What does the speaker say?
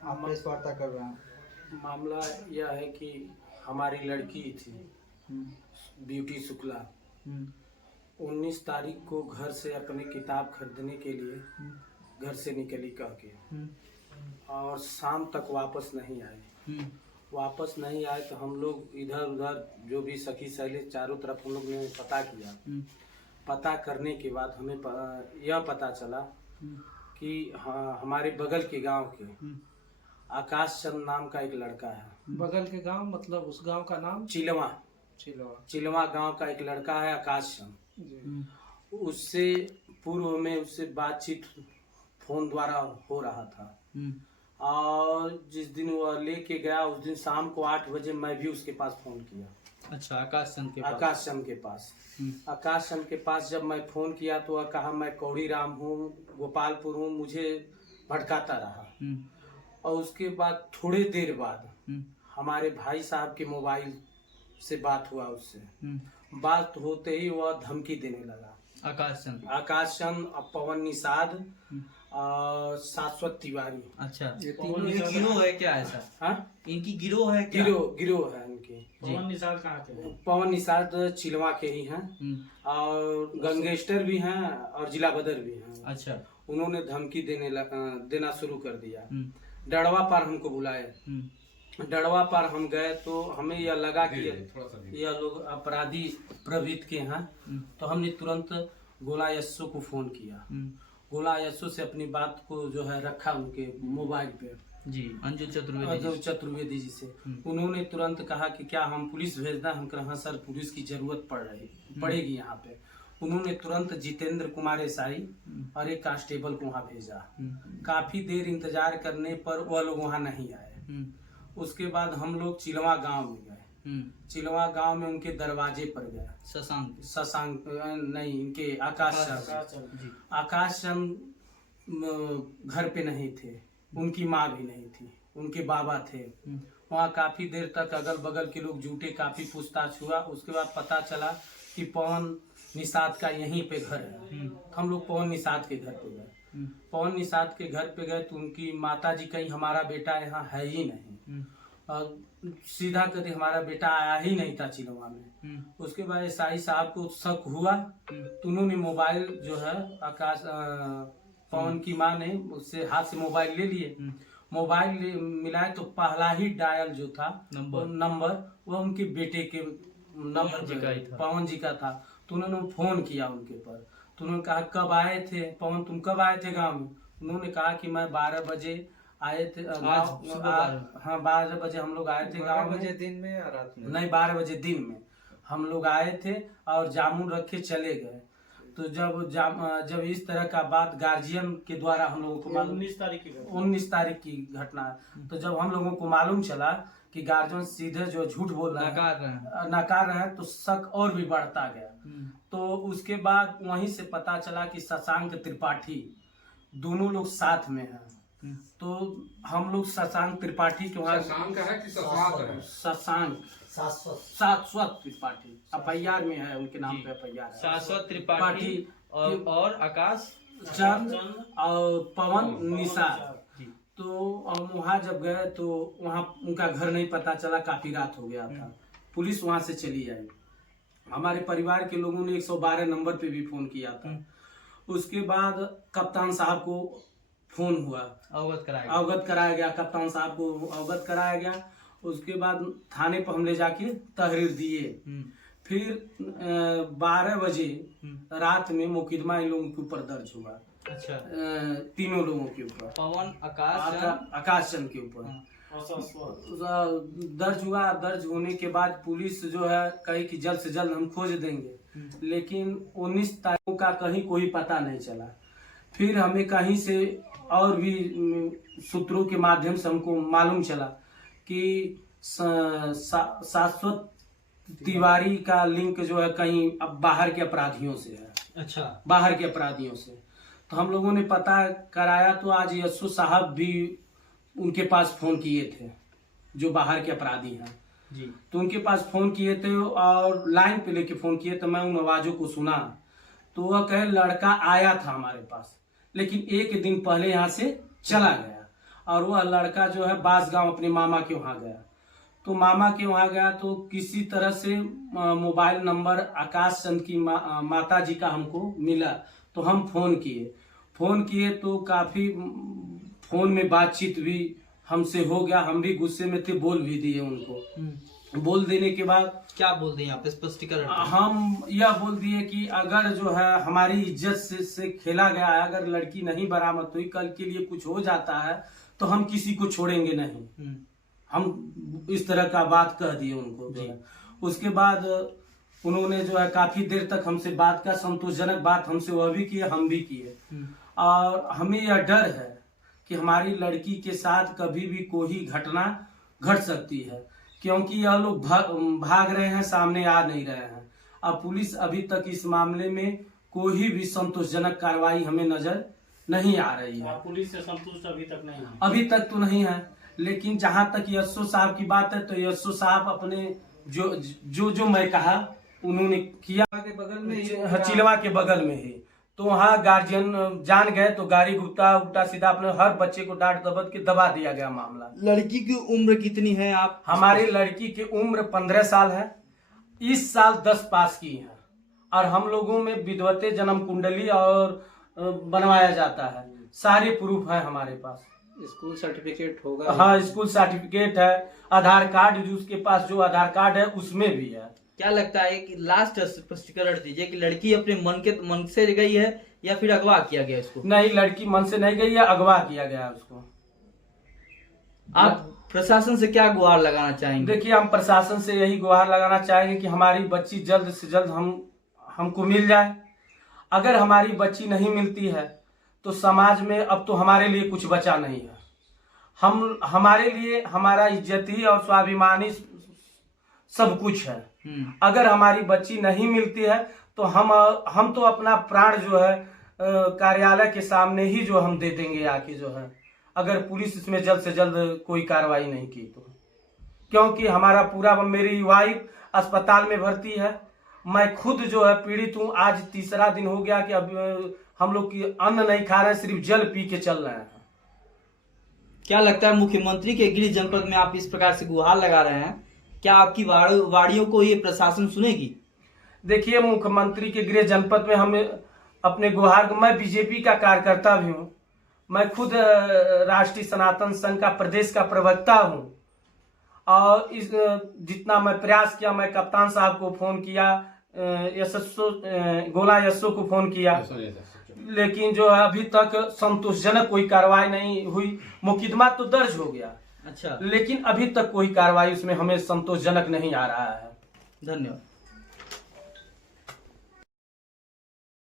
आप प्रेस वार्ता कर रहे हैं। मामला यह है कि हमारी लड़की थी ब्यूटी शुक्ला 19 तारीख को घर से अपने किताब खरीदने के लिए घर से निकली कह के और शाम तक वापस नहीं आई। वापस नहीं आए तो हम लोग इधर उधर जो भी सखी सहेली चारों तरफ हम लोग ने पता किया। पता करने के बाद हमें यह पता चला कि हाँ, हमारे बगल के गांव के आकाश चंद नाम का एक लड़का है। बगल के गांव मतलब उस गांव का नाम चिलवा चिलवा गांव का एक लड़का है आकाश चंद। उससे पूर्व में उससे बातचीत फोन द्वारा हो रहा था और जिस दिन वह लेके गया उस दिन शाम को 8 बजे मैं भी उसके पास फोन किया। अच्छा, आकाश चंद के पास आकाश चंद के पास जब मैं फोन किया तो वह कहा मैं कौड़ी राम हूँ, गोपालपुर हूँ, मुझे भटकाता रहा। और उसके बाद थोड़ी देर बाद हमारे भाई साहब के मोबाइल से बात हुआ उससे। बात होते ही वह धमकी देने लगा। आकाश चंद पवन निषाद और शाश्वत तिवारी। अच्छा, ये तीनों गिरोह है क्या ऐसा? हाँ, इनकी गिरोह है क्या? गिरोह है इनकी। पवन निषाद कहाँ के हैं? पवन निषाद चिलवा के ही हैं और गंगेस्टर भी हैं और जिला बदर भी हैं। अच्छा, उन्होंने धमकी देना शुरू कर दिया। डड़वा पर हमको बुलाए। डड़वा पर हम गए तो हमें यह लगा कि यह लोग अपराधी प्रवृत्ति के हैं। तो हमने तुरंत गोला यस्सो को फोन किया। गोला यस्सो से अपनी बात को जो है रखा उनके मोबाइल पे जी, अंजू चतुर्वेदी जी से। उन्होंने तुरंत कहा कि क्या हम पुलिस भेजना? हम कहा हाँ सर, पुलिस की जरूरत पड़ेगी यहाँ पे। उन्होंने तुरंत जितेंद्र कुमार एसआई और एक कांस्टेबल को वहाँ भेजा। काफी देर इंतजार करने पर वह लोग वहाँ नहीं आए। उसके बाद हम लोग चिलवा गांव में गए। चिलवा गांव में उनके दरवाजे पर गए। शशांक नहीं, इनके आकाश चंद घर पे नहीं थे, उनकी माँ भी नहीं थी, उनके बाबा थे। वहाँ काफी देर तक अगल बगल के लोग जुटे, काफी पूछताछ हुआ। उसके बाद पता चला कि पवन निषाद का यहीं पे घर है। हम लोग पवन निषाद के घर पे गए। पवन निषाद के घर पे गए तो उनकी माता जी कहीं हमारा बेटा यहाँ है ही नहीं और सीधा कभी हमारा बेटा आया ही नहीं था चिलवा में। उसके बाद एसआई साहब को शक हुआ तो उन्होंने मोबाइल जो है आकाश पवन की माँ ने उससे हाथ से मोबाइल ले लिए। मोबाइल मिलाए तो पहला ही डायल जो था नंबर वह उनके बेटे के नंबर पवन जी का था। तो उन्होंने फोन किया उनके पर। तो उन्होंने कहा कब आए थे पवन, तुम कब आए थे गाँव में? उन्होंने कहा कि मैं 12 बजे आए थे। हाँ, 12 बजे हम लोग आए थे गाँव में। दिन में या रात में? नहीं, 12 बजे दिन में हम लोग आए थे और जामुन रख के चले गए। तो जब इस तरह का बात गार्जियन के द्वारा हम लोगों को 19 तारीख की घटना है। तो जब हम लोगों को मालूम चला कि गार्जियन सीधे जो झूठ बोल रहे हैं, नकार रहे हैं, तो शक और भी बढ़ता गया। तो उसके बाद वहीं से पता चला कि शशांक त्रिपाठी दोनों लोग साथ में हैं। तो हम लोग शशांक त्रिपाठी के वहाँ शाश्वत त्रिपाठी FIR में है, उनके नाम पे FIR है। शाश्वत त्रिपाठी और आकाश चंद और पवन निषाद। तो हम वहाँ जब गए तो वहाँ उनका घर नहीं पता चला, काफी रात हो गया था। पुलिस वहाँ से चली आई। हमारे परिवार के लोगों ने 112 नंबर पे भी फोन किया था। उसके बाद कप्तान साहब को फोन हुआ, अवगत कराया गया। कप्तान साहब को अवगत कराया गया। उसके बाद थाने पर हम ले जाके तहरीर दिए। फिर 12 बजे रात में मुकदमा इन लोगों के ऊपर दर्ज हुआ। अच्छा, तीनों लोगों के ऊपर, पवन आकाश चंद के ऊपर दर्ज हुआ। दर्ज होने के बाद पुलिस जो है कही कि जल्द से जल्द हम खोज देंगे, लेकिन 19 तारीख का कहीं कोई पता नहीं चला। फिर हमें कहीं से और भी सूत्रों के माध्यम से हमको मालूम चला कि शाश्वत तिवारी का लिंक जो है कहीं अब बाहर के अपराधियों से है। अच्छा, बाहर के अपराधियों से। तो हम लोगों ने पता कराया तो आज यस्सु साहब भी उनके पास फोन किए थे, जो बाहर के अपराधी हैं जी। तो उनके पास फोन किए थे और लाइन पे लेके फोन किए। तो मैं उन आवाजों को सुना तो वह कहे लड़का आया था हमारे पास, लेकिन एक दिन पहले यहाँ से चला गया और वह लड़का जो है बांसगांव अपने मामा के वहाँ गया। तो मामा के वहाँ गया तो किसी तरह से मोबाइल नंबर आकाश चंद की माता जी का हमको मिला। तो हम फोन किए तो काफी फोन में बातचीत भी हमसे हो गया। हम भी गुस्से में थे, बोल भी दिए उनको। बोल देने के बाद क्या बोल दिए आप, स्पष्टीकरण? हम यह बोल दिए कि अगर जो है हमारी इज्जत से खेला गया है, अगर लड़की नहीं बरामद हुई, कल के लिए कुछ हो जाता है तो हम किसी को छोड़ेंगे नहीं। हम इस तरह का बात कह दिए उनको। उसके बाद उन्होंने जो है काफी देर तक हमसे बात का संतोषजनक बात हमसे वह भी किए, हम भी किए। और हमें यह डर है कि हमारी लड़की के साथ कभी भी कोई घटना घट सकती है, क्योंकि यह लोग भाग रहे हैं, सामने आ नहीं रहे हैं। अब पुलिस अभी तक इस मामले में कोई भी संतोषजनक कार्रवाई हमें नजर नहीं आ रही है। पुलिस से संतुष्ट अभी तक नहीं है? अभी तक तो नहीं है, लेकिन जहां तक यशो साहब की बात है तो यशो साहब अपने जो मैं कहा उन्होंने किया। के बगल में चिलवा के बगल में ही तो वहाँ गार्जियन जान गए तो गाड़ी उल्टा सीधा अपने हर बच्चे को डांट दबत के दबा दिया गया मामला। लड़की की उम्र कितनी है आप? हमारी लड़की की उम्र 15 साल है, इस साल 10 पास की है। और हम लोगों में विधवते जन्म कुंडली और बनवाया जाता है, सारे प्रूफ है हमारे पास। स्कूल सर्टिफिकेट होगा? हाँ, स्कूल सर्टिफिकेट है, आधार कार्ड जो उसके पास जो आधार कार्ड है उसमें भी है। क्या लगता है कि लास्ट स्पष्टीकरण दीजिए कि लड़की अपने मन से गई है या फिर अगवा किया गया इसको? नहीं, लड़की मन से नहीं गई है, अगवा किया गया उसको। आप प्रशासन से क्या गुहार लगाना चाहेंगे? देखिए, हम प्रशासन से यही गुहार लगाना चाहेंगे कि हमारी बच्ची जल्द से जल्द हमको मिल जाए। अगर हमारी बच्ची नहीं मिलती है तो समाज में अब तो हमारे लिए कुछ बचा नहीं है। हमारे लिए हमारा इज्जती और स्वाभिमानी सब कुछ है। अगर हमारी बच्ची नहीं मिलती है तो हम तो अपना प्राण जो है कार्यालय के सामने ही जो हम दे देंगे आके जो है, अगर पुलिस इसमें जल्द से जल्द कोई कार्रवाई नहीं की तो। क्योंकि हमारा पूरा, मेरी वाइफ अस्पताल में भर्ती है, मैं खुद जो है पीड़ित हूँ। आज तीसरा दिन हो गया कि अब हम लोग की अन्न नहीं खा रहे हैं, सिर्फ जल पी के चल रहे हैं। क्या लगता है मुख्यमंत्री के गृह जनपद में आप इस प्रकार से गुहार लगा रहे हैं, क्या आपकी वाड़ियों को ये प्रशासन सुनेगी? देखिए, मुख्यमंत्री के गृह जनपद में हम अपने गुहार, मैं बीजेपी का कार्यकर्ता भी हूँ, मैं खुद राष्ट्रीय सनातन संघ का प्रदेश का प्रवक्ता हूँ। और इस जितना मैं प्रयास किया, मैं कप्तान साहब को फोन किया, गोला यशो को फोन किया, लेकिन जो है अभी तक संतोषजनक कोई कार्रवाई नहीं हुई। मुकदमा तो दर्ज हो गया, अच्छा, लेकिन अभी तक कोई कार्रवाई उसमें हमें संतोषजनक नहीं आ रहा है। धन्यवाद।